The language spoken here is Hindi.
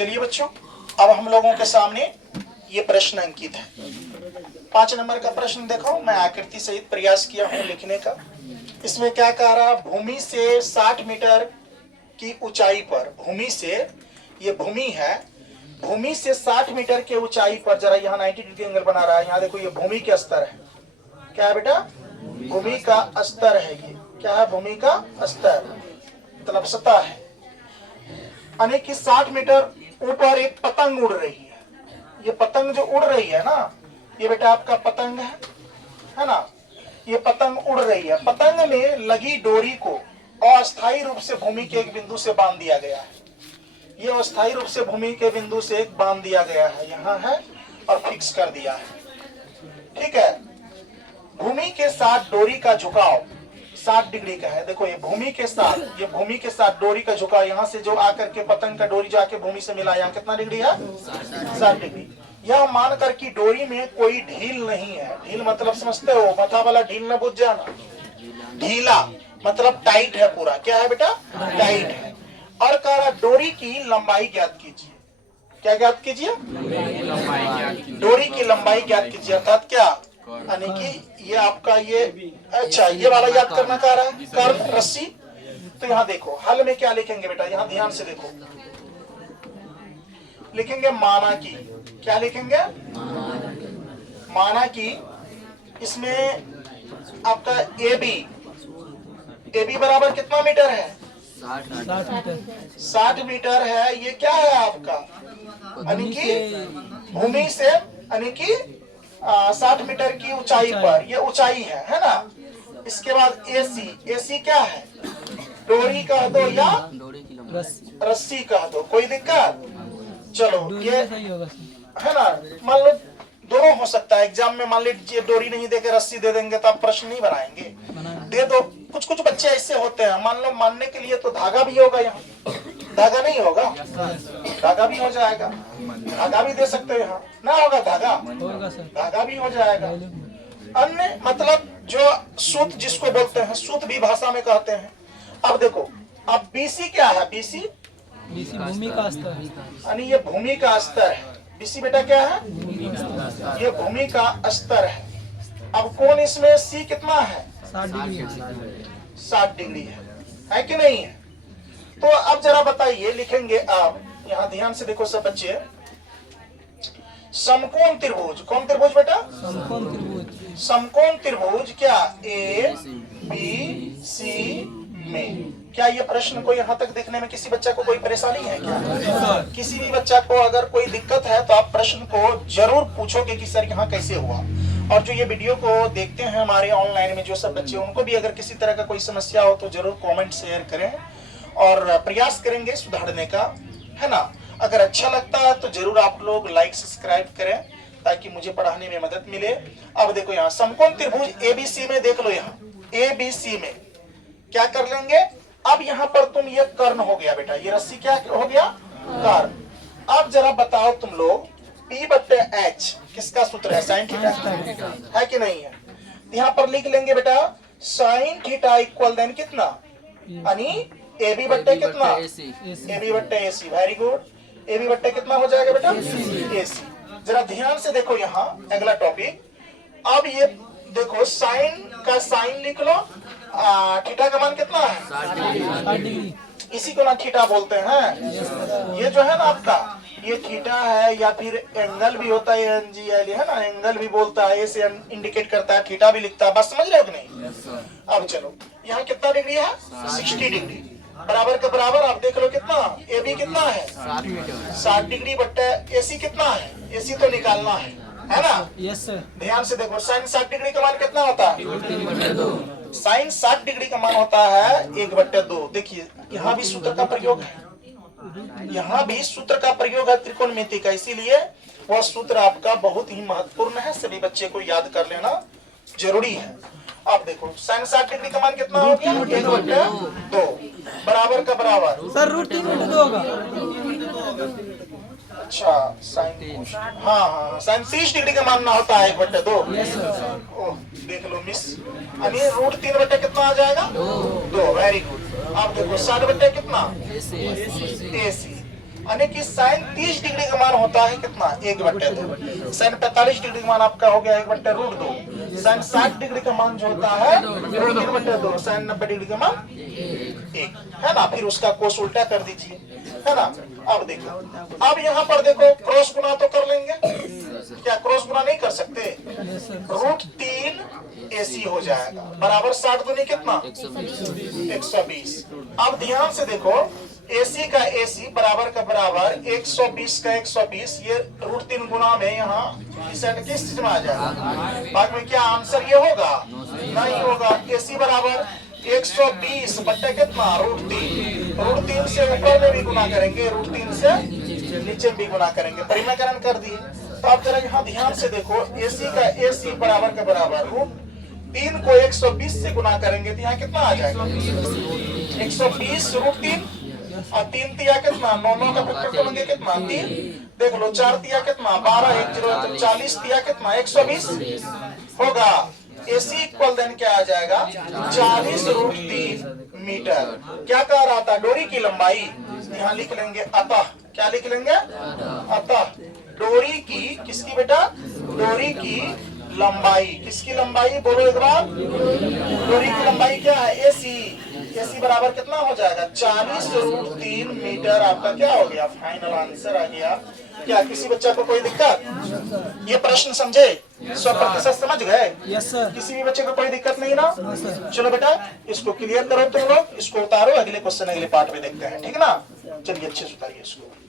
चलिए बच्चों, अब हम लोगों के सामने ये प्रश्न अंकित है। 5 नंबर का प्रश्न देखो, मैं आकृति सहित प्रयास किया हूं लिखने का। इसमें क्या कह रहा, भूमि से 60 मीटर की ऊंचाई पर, भूमि से, ये भूमि है, भूमि से 60 मीटर के ऊंचाई पर, जरा यहाँ 90 डिग्री एंगल बना रहा है, यहाँ देखो ये भूमि के स्तर है। क्या है बेटा? भूमि का स्तर है। ये क्या है? भूमि का स्तर मतलब सतह है। यानी कि 60 मीटर ऊपर एक पतंग उड़ रही है। ये पतंग जो उड़ रही है ना, ये बेटा आपका पतंग है ना, ये पतंग उड़ रही है। पतंग में लगी डोरी को अस्थायी रूप से भूमि के एक बिंदु से बांध दिया गया है। ये अस्थायी रूप से भूमि के बिंदु से एक बांध दिया गया है, यहाँ है और फिक्स कर दिया है। ठीक है। भूमि के साथ डोरी का झुकाव 60 डिग्री का है। देखो ये भूमि के साथ, ये भूमि के साथ डोरी का झुकाव, यहाँ से जो आकर के पतंग का डोरी जाके भूमि से मिला, यहाँ कितना डिग्री है? 60 डिग्री। यह मानकर कि डोरी में कोई ढील नहीं है। ढील मतलब समझते हो, मथा वाला ढील न बुझ जाना, ढीला मतलब टाइट है पूरा। क्या है बेटा? टाइट है। और कह रहा डोरी की लंबाई ज्ञात कीजिए। क्या ज्ञात कीजिए? डोरी की लंबाई ज्ञात कीजिए। अर्थात क्या, यानी कि ये आपका ये, अच्छा ये वाला याद करना कह रहा है, कर्म रस्सी। तो यहाँ देखो हल में क्या लिखेंगे बेटा, यहाँ ध्यान से देखो, लिखेंगे माना की। क्या लिखेंगे? माना की। इसमें आपका ए बी बराबर कितना मीटर है? 60 मीटर है। ये क्या है आपका, यानी कि भूमि से, यानी कि 60 मीटर की ऊंचाई पर, ये ऊंचाई है ना। इसके बाद एसी क्या है? डोरी कह दो या रस्सी कह दो, कोई दिक्कत? चलो ये है ना, मान लो दोनों हो सकता है। एग्जाम में मान लीजिए डोरी नहीं देके रस्सी दे देंगे तो आप प्रश्न नहीं बनाएंगे। दे दो, कुछ कुछ बच्चे ऐसे होते हैं, मान लो मानने के लिए तो धागा भी होगा, यहाँ धागा नहीं होगा, धागा भी हो जाएगा, धागा भी दे सकते हो। यहाँ ना होगा धागा, धागा भी हो जाएगा। अन्य मतलब जो सूत जिसको बोलते हैं, सूत भी भाषा में कहते हैं। अब देखो, अब बीसी क्या है? बीसी भूमि का स्तर है, यानी ये भूमि का स्तर है। बीसी बेटा क्या है? ये भूमि का स्तर है। अब कोण इसमें सी कितना है? 60 डिग्री है कि नहीं है? तो अब जरा बताइए, लिखेंगे आप, यहाँ ध्यान से देखो सब बच्चे, समकोण त्रिभुज। कौन त्रिभुज बेटा? समकोण त्रिभुज क्या ए बी सी में। क्या ये प्रश्न को यहाँ तक देखने में किसी बच्चा को कोई परेशानी है क्या? किसी भी बच्चा को अगर कोई दिक्कत है तो आप प्रश्न को जरूर पूछोगे कि सर यहाँ कैसे हुआ। और जो ये वीडियो को देखते हैं हमारे ऑनलाइन में जो सब बच्चे, उनको भी अगर किसी तरह का कोई समस्या हो तो जरूर कमेंट शेयर करें और प्रयास करेंगे सुधारने का, है ना। अगर अच्छा लगता है तो जरूर आप लोग लाइक सब्सक्राइब करें ताकि मुझे पढ़ाने में मदद मिले। अब देखो यहाँ समकोण त्रिभुज एबीसी में देख लो, यहाँ एबीसी में क्या कर लेंगे। अब यहाँ पर तुम ये कर्ण हो गया बेटा, ये रस्सी क्या हो गया? कर्ण। अब जरा बताओ तुम लोग, P/H किसका सूत्र है? साइन थीटा है कि नहीं है? यहाँ पर लिख लेंगे बेटा साइन थीटा इक्वल देन कितना, यानी AB बट्टे कितना? AB बट्टे AC। Very good. AB बट्टे कितना हो जाएगा बेटा? AC। जरा ध्यान से देखो यहाँ अगला टॉपिक। अब ये देखो साइन का साइन लिख लो, थीटा का मान कितना है? 60 डिग्री। इसी को ना थीटा बोलते हैं। ये जो है ना आपका, ये थीटा है या फिर एंगल भी होता है, एनजीएल है ना, एंगल भी बोलता है, ऐसे इंडिकेट करता है, थीटा भी लिखता है। बस समझ रहे हो कि नहीं? अब चलो यहाँ कितना डिग्री है? 60 डिग्री। बराबर का बराबर आप देख लो कितना, ए बी कितना है? 60 डिग्री बट्टे एसी कितना है? एसी तो निकालना है ना? Yes sir. ध्यान से देखो, साइन 60 डिग्री का मान कितना होता है? साइन 60 डिग्री का मान होता है 1/2। देखिए यहाँ भी सूत्र का प्रयोग है, यहाँ भी सूत्र का प्रयोग है त्रिकोणमिति का, इसीलिए वह सूत्र आपका बहुत ही महत्वपूर्ण है, सभी बच्चे को याद कर लेना जरूरी है। अब देखो साइन 60 डिग्री का मान कितना हो गया? 1/2। बराबर का बराबर सर √3/2 होगा। अच्छा साइन, हाँ साइन 30 डिग्री का मानना होता है 1/2। ओह देख लो मिस, यानी √3 कितना आ जाएगा? 2। Very good. अब देखो 60 बट्टे कितना? AC। यानी कि साइन 30 डिग्री का मान होता है कितना 1/2। साइन 45 डिग्री का मान आपका हो गया 1/√2। साइन 60 डिग्री का मान जो होता है 3/2। साइन 90 डिग्री का मान 1 है ना। फिर उसका कोस उल्टा कर दीजिए, है ना। अब देखो, अब यहाँ पर देखो क्रॉस गुना तो कर लेंगे, क्या क्रॉस गुना नहीं कर सकते? √3 AC हो जाएगा बराबर 60 दूनी कितना 120। अब ध्यान से देखो, AC का AC बराबर का बराबर 120 का 120, ये √3 गुना में यहाँ किस चीज में आ जाएगा? बाद में क्या आंसर ये होगा? नहीं होगा। AC बराबर 120 बट्टे कितना √3 से ऊपर में भी गुना करेंगे, √3 से नीचे भी गुना करेंगे, परिमाकरण कर दिए। तो आप जरा यहाँ ध्यान से देखो, AC का AC बराबर का बराबर √3 को 120 से गुना करेंगे तो यहाँ कितना आ जाएगा 120 √3 और 3 तिया कितना 9 का फैक्टर करेंगे कितना 3। देख लो 4 तिया कितना 12, 1 0 40 तिया कितना 120 होगा। AC इक्वल देन क्या आ जाएगा 40 √3 मीटर। क्या कह रहा था? डोरी की लंबाई यहाँ लिख लेंगे अतः, क्या लिख लेंगे? अतः डोरी की, किसकी बेटा? डोरी की लंबाई, किसकी लंबाई बोलो एक बार? डोरी की लंबाई क्या है? AC बराबर कितना हो जाएगा 40 √3 मीटर। आपका क्या हो गया? फाइनल आंसर आ गया। क्या किसी बच्चा को कोई दिक्कत? ये प्रश्न समझे? 100% समझ गए? Yes sir. किसी भी बच्चे को कोई दिक्कत नहीं ना? चलो बेटा इसको क्लियर करो तुम लोग, इसको उतारो, अगले क्वेश्चन अगले पार्ट में देखते हैं, ठीक है ना। चलिए अच्छे से उतारिए इसको।